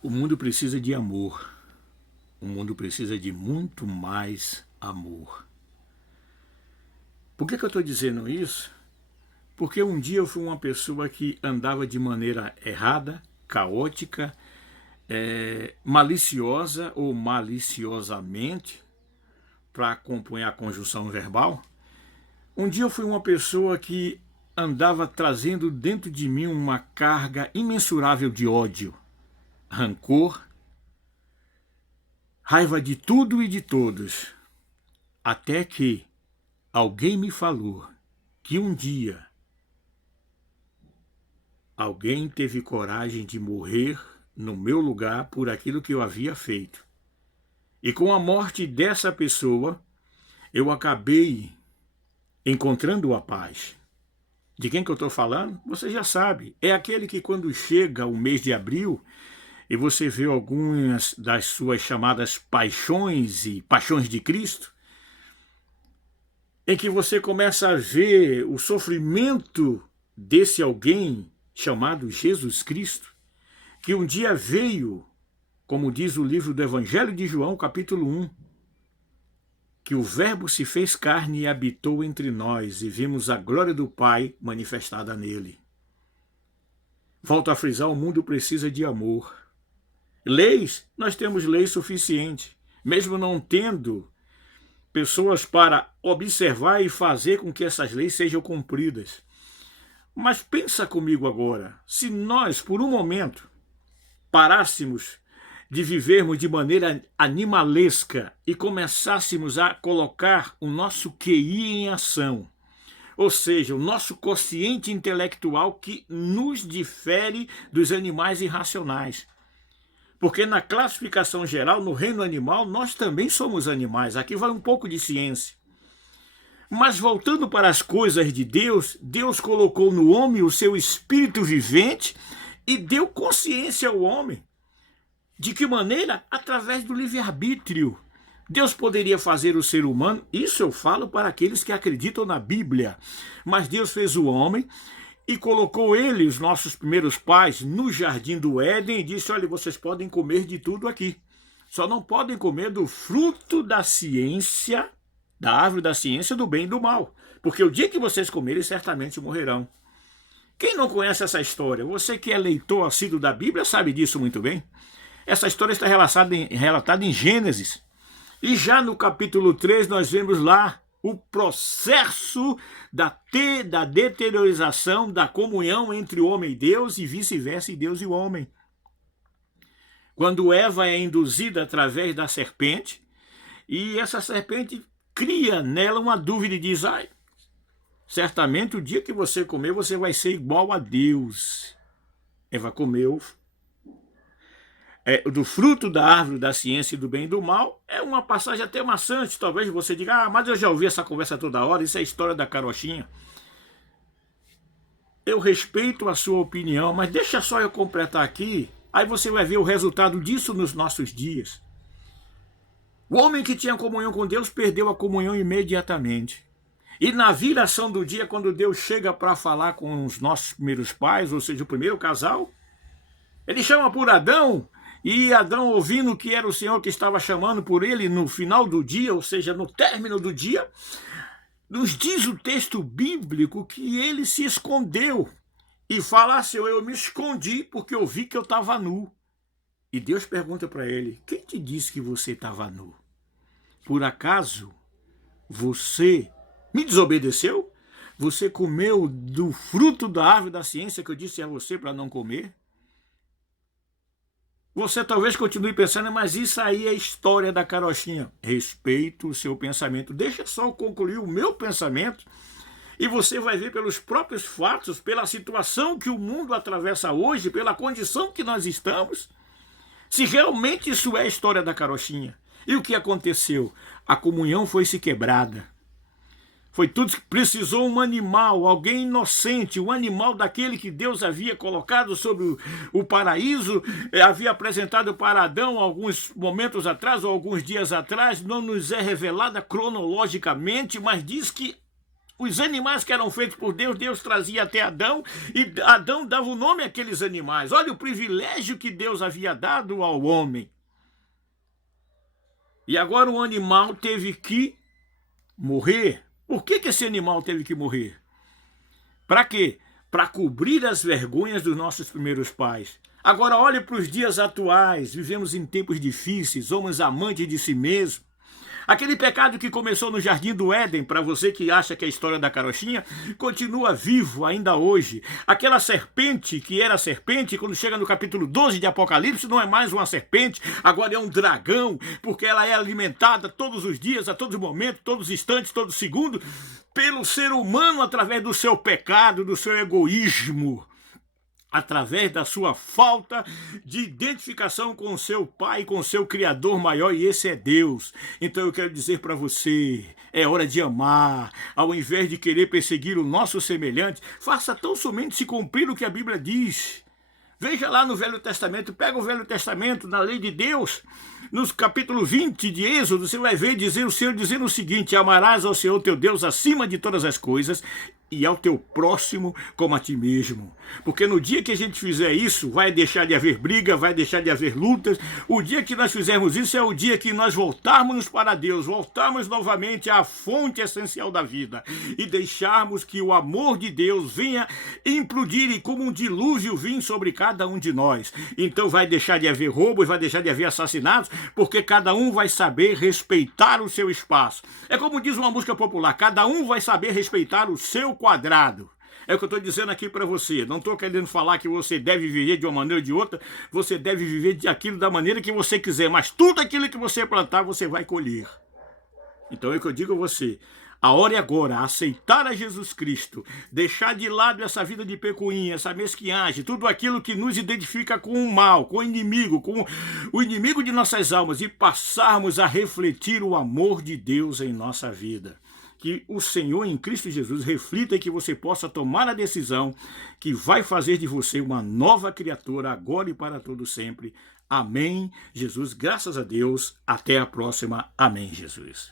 O mundo precisa de amor. O mundo precisa de muito mais amor. Por que eu estou dizendo isso? Porque um dia eu fui uma pessoa que andava de maneira errada, caótica, maliciosa ou maliciosamente, para acompanhar a conjunção verbal. Um dia eu fui uma pessoa que andava trazendo dentro de mim uma carga imensurável de ódio, rancor, raiva de tudo e de todos, até que alguém me falou que um dia alguém teve coragem de morrer no meu lugar por aquilo que eu havia feito. E com a morte dessa pessoa, eu acabei encontrando a paz. De quem que eu estou falando? Você já sabe. É aquele que quando chega o mês de abril e você vê algumas das suas chamadas paixões e paixões de Cristo, em que você começa a ver o sofrimento desse alguém chamado Jesus Cristo, que um dia veio, como diz o livro do Evangelho de João, capítulo 1, que o Verbo se fez carne e habitou entre nós, e vimos a glória do Pai manifestada nele. Volto a frisar, o mundo precisa de amor. Leis, nós temos leis suficientes, mesmo não tendo pessoas para observar e fazer com que essas leis sejam cumpridas. Mas pensa comigo agora, se nós, por um momento, parássemos de vivermos de maneira animalesca e começássemos a colocar o nosso QI em ação, ou seja, o nosso quociente intelectual que nos difere dos animais irracionais. Porque na classificação geral, no reino animal, nós também somos animais. Aqui vai um pouco de ciência. Mas voltando para as coisas de Deus, Deus colocou no homem o seu espírito vivente e deu consciência ao homem. De que maneira? Através do livre-arbítrio. Deus poderia fazer o ser humano, isso eu falo para aqueles que acreditam na Bíblia, mas Deus fez o homem e colocou ele, os nossos primeiros pais, no jardim do Éden e disse, olha, vocês podem comer de tudo aqui, só não podem comer do fruto da ciência, da árvore da ciência do bem e do mal, porque o dia que vocês comerem, certamente morrerão. Quem não conhece essa história? Você que é leitor assíduo da Bíblia sabe disso muito bem. Essa história está relatada em Gênesis. E já no capítulo 3 nós vemos lá o processo da deteriorização da comunhão entre o homem e Deus e vice-versa, e Deus e o homem. Quando Eva é induzida através da serpente, e essa serpente cria nela uma dúvida e diz, certamente o dia que você comer você vai ser igual a Deus. Eva comeu do fruto da árvore da ciência e do bem e do mal, é uma passagem até maçante. Talvez você diga, mas eu já ouvi essa conversa toda hora, isso é a história da carochinha. Eu respeito a sua opinião, mas deixa só eu completar aqui, aí você vai ver o resultado disso nos nossos dias. O homem que tinha comunhão com Deus perdeu a comunhão imediatamente. E na viração do dia, quando Deus chega para falar com os nossos primeiros pais, ou seja, o primeiro casal, ele chama por Adão, e Adão, ouvindo que era o Senhor que estava chamando por ele no final do dia, ou seja, no término do dia, nos diz o texto bíblico que ele se escondeu e fala, Senhor, eu me escondi porque eu vi que eu estava nu. E Deus pergunta para ele, quem te disse que você estava nu? Por acaso você me desobedeceu? Você comeu do fruto da árvore da ciência que eu disse a você para não comer? Você talvez continue pensando, mas isso aí é a história da carochinha. Respeito o seu pensamento. Deixa só eu concluir o meu pensamento e você vai ver pelos próprios fatos, pela situação que o mundo atravessa hoje, pela condição que nós estamos, se realmente isso é a história da carochinha. E o que aconteceu? A comunhão foi se quebrada. Foi tudo que precisou um animal, alguém inocente, um animal daquele que Deus havia colocado sobre o paraíso, havia apresentado para Adão alguns momentos atrás, ou alguns dias atrás, não nos é revelada cronologicamente, mas diz que os animais que eram feitos por Deus, Deus trazia até Adão, e Adão dava o nome àqueles animais. Olha o privilégio que Deus havia dado ao homem. E agora o animal teve que morrer. Por que esse animal teve que morrer? Para quê? Para cobrir as vergonhas dos nossos primeiros pais. Agora olhe para os dias atuais, vivemos em tempos difíceis, somos amantes de si mesmo. Aquele pecado que começou no Jardim do Éden, para você que acha que é a história da carochinha, continua vivo ainda hoje. Aquela serpente que era serpente, quando chega no capítulo 12 de Apocalipse, não é mais uma serpente, agora é um dragão, porque ela é alimentada todos os dias, a todo momento, todos os instantes, todo segundo, pelo ser humano através do seu pecado, do seu egoísmo, através da sua falta de identificação com o seu Pai, com o seu Criador maior, e esse é Deus. Então eu quero dizer para você, é hora de amar, ao invés de querer perseguir o nosso semelhante, faça tão somente se cumprir o que a Bíblia diz. Veja lá no Velho Testamento, pega o Velho Testamento, na lei de Deus, no capítulo 20 de Êxodo, você vai ver o Senhor dizendo o seguinte: amarás ao Senhor teu Deus acima de todas as coisas e ao teu próximo como a ti mesmo. Porque no dia que a gente fizer isso, vai deixar de haver briga, vai deixar de haver lutas. O dia que nós fizermos isso é o dia que nós voltarmos para Deus, voltarmos novamente à fonte essencial da vida e deixarmos que o amor de Deus venha implodir e como um dilúvio vir sobre cada um de nós. Então vai deixar de haver roubos, vai deixar de haver assassinatos, porque cada um vai saber respeitar o seu espaço. É como diz uma música popular, cada um vai saber respeitar o seu quadrado. É o que eu estou dizendo aqui para você. Não estou querendo falar que você deve viver de uma maneira ou de outra. Você deve viver de aquilo da maneira que você quiser. Mas tudo aquilo que você plantar, você vai colher. Então é o que eu digo a você. A hora é agora, aceitar a Jesus Cristo, deixar de lado essa vida de pecuinha, essa mesquinhagem, tudo aquilo que nos identifica com o mal, com o inimigo de nossas almas, e passarmos a refletir o amor de Deus em nossa vida. Que o Senhor em Cristo Jesus reflita e que você possa tomar a decisão que vai fazer de você uma nova criatura agora e para todo sempre. Amém, Jesus. Graças a Deus. Até a próxima. Amém, Jesus.